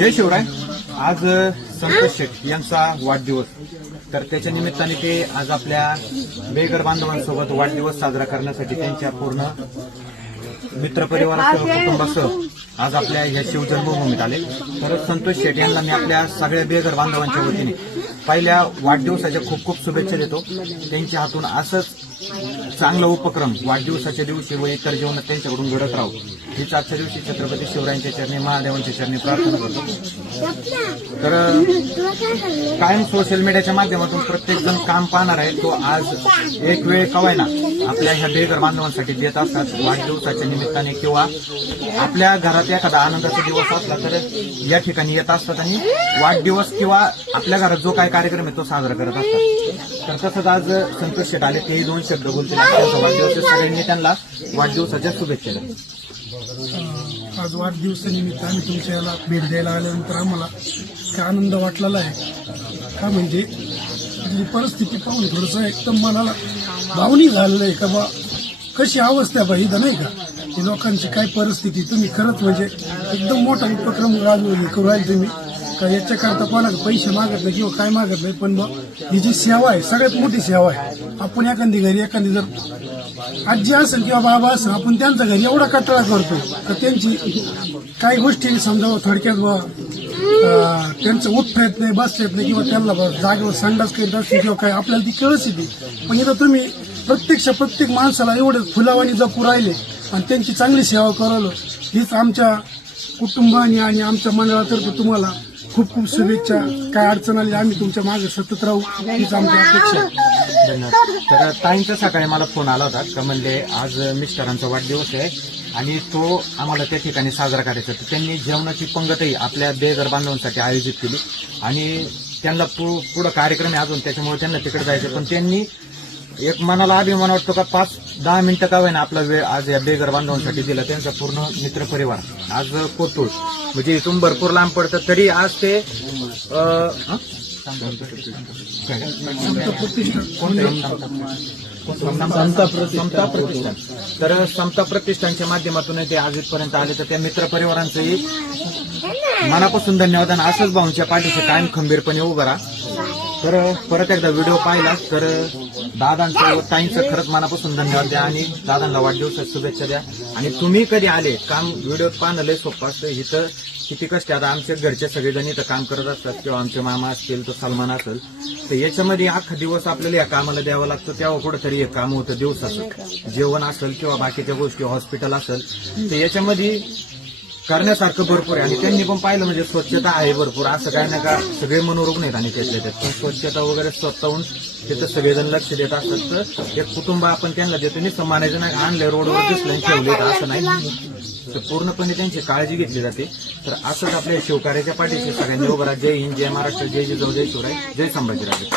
जय शिवराय. आज संत संतोष शेठ यांचा वाढदिवस. तर त्याच्या निमित्ताने ते आज आपल्या बेगर बांधवांसोबत वाढदिवस साजरा करण्यासाठी त्यांच्या पूर्ण मित्रपरिवारासह कुटुंबासह आज आपल्या या शिवजन्मभूमीत आले. तर संतोष शेठ यांना मी आपल्या सगळ्या बेघर बांधवांच्या वतीने पहिल्या वाढदिवसाच्या खूप खूप शुभेच्छा देतो. त्यांच्या हातून असंच चांगला उपक्रम वाढदिवसाच्या दिवशी व इतर जीवनात त्यांच्याकडून घडत राहू. हीच आजच्या दिवशी छत्रपती शिवरायांच्या चरणी महादेवांच्या चरणी प्रार्थना करतो. तर कायम सोशल मीडियाच्या माध्यमातून प्रत्येक जण काम पाहणार आहे. तो आज एक वेळ कवायना. आपल्या ह्या बेघर बांधवांसाठी देत असतात वाढदिवसाच्या निमित्ताने किंवा आपल्या घरात एखादा आनंदाचा दिवस असला तर या ठिकाणी येत असतात आणि वाढदिवस किंवा आपल्या घरात जो काय कार्यक्रम आहे तो साजरा करत असतात. तर तसंच आज संतोष शेट आले तेही दोन शब्द बोलतील. त्यांचा वाढदिवस आहे. सगळ्यांनी त्यांना वाढदिवसाच्या शुभेच्छा द्या आज वाढदिवसानिमित्त आम्ही तुमच्या याला भेट द्यायला आल्यानंतर आम्हाला काय आनंद वाटलेला आहे? का म्हणजे परिस्थिती पाहून थोडंसं एकदम मनाला भावनिक झालेलं आहे का बा? कशी अवस्था बा इथं नाही का? ही लोकांची काय परिस्थिती? तुम्ही खरंच म्हणजे एकदम मोठा उपक्रम राबवून करू राहील तुम्ही. का याच्याकरता कोणाला पैसे मागत नाही किंवा काय मागत नाही पण ही जी सेवा आहे सगळ्यात मोठी सेवा आहे. आपण एखादी घरी एखादी जर आजी असेल किंवा बाबा असेल आपण त्यांचं घरी एवढा कटाळा करतो. तर त्यांची काही गोष्टी समजावं थोडक्यात बुवा, त्यांचं उठता येत नाही बसता येत नाही किंवा त्यांना जागेवर संडास करीत असतील किंवा काय आपल्याला ती कळच येते. पण इथं तुम्ही प्रत्यक्ष प्रत्येक माणसाला एवढे फुलावानी जपू राहिले आणि त्यांची चांगली सेवा करावलं हीच आमच्या कुटुंबाने आणि आमच्या मंडळातर्फे तुम्हाला खूप खूप शुभेच्छा. काय अडचण आली आम्ही तुमच्या मागे सतत राहू. हीच आमची अपेक्षा आहे. धन्यवाद तर ताईंचा सकाळी मला फोन आला होता. का म्हणले आज मिस्टरांचा वाढदिवस आहे आणि तो आम्हाला त्या ठिकाणी साजरा करायचा. तर त्यांनी जेवणाची पंगतही आपल्या बेघर बांधवांसाठी आयोजित केली. आणि त्यांना पु- पुढं कार्यक्रम आहे अजून त्याच्यामुळे त्यांना तिकडे जायचं. पण त्यांनी एक मनाला अभिमान वाटतो का पाच दहा मिनिटं का होईना आपला वेळ आज या बेघर बांधवांसाठी दिला त्यांचा पूर्ण मित्रपरिवार आज कोतुळ. म्हणजे इथून भरपूर लांब पडतं तरी आज ते अं, काय? समता समता प्रतिष्ठान. तर समता प्रतिष्ठानच्या माध्यमातून ते आज इथपर्यंत आले तर त्या मित्र परिवारांचंही मनापासून धन्यवाद आणि असंच भाऊंच्या पाठीशी कायम खंबीरपणे उभं राहा. तर परत एकदा व्हिडिओ पाहिला तर दादांचं टाईमचं ताईंचं खरंच मनापासून धन्यवाद द्या आणि दादांना वाढदिवसात शुभेच्छा द्या. आणि तुम्ही कधी आले काम व्हिडिओ पाहणं लय सोपं असतं. इथं किती कष्ट आहे. आता आमच्या घरचे सगळेजण इथं काम करत असतात किंवा आमचे मामा असतील तर सलमान असेल. तर याच्यामध्ये अख्खा दिवस आपल्याला या कामाला द्यावा लागतो. तेव्हा कुठंतरी हे काम होतं दिवसाचं जेवण असेल किंवा बाकीच्या गोष्टी हॉस्पिटल असेल. तर याच्यामध्ये करण्यासारखं भरपूर आहे. आणि त्यांनी पण पाहिलं म्हणजे स्वच्छता आहे भरपूर. असं काय नाही का सगळे मनोरुग्ण आहेत आणि त्यातले त्यात. पण स्वच्छता वगैरे स्वतःहून तिथं सगळेजण लक्ष देत असतात. तर एक कुटुंब आपण त्यांना देतो. नाही समानाचं नाही आणले रोडवर दिसलं आणि ठेवले तर असं नाही. तर पूर्णपणे त्यांची काळजी घेतली जाते. तर असंच आपल्या शिवकार्याच्या पाठीशी सगळ्यांनी उभं राहा. जय हिंद जय महाराष्ट्र जय जिजाऊ जय शिवराय जय संभाजीराजे.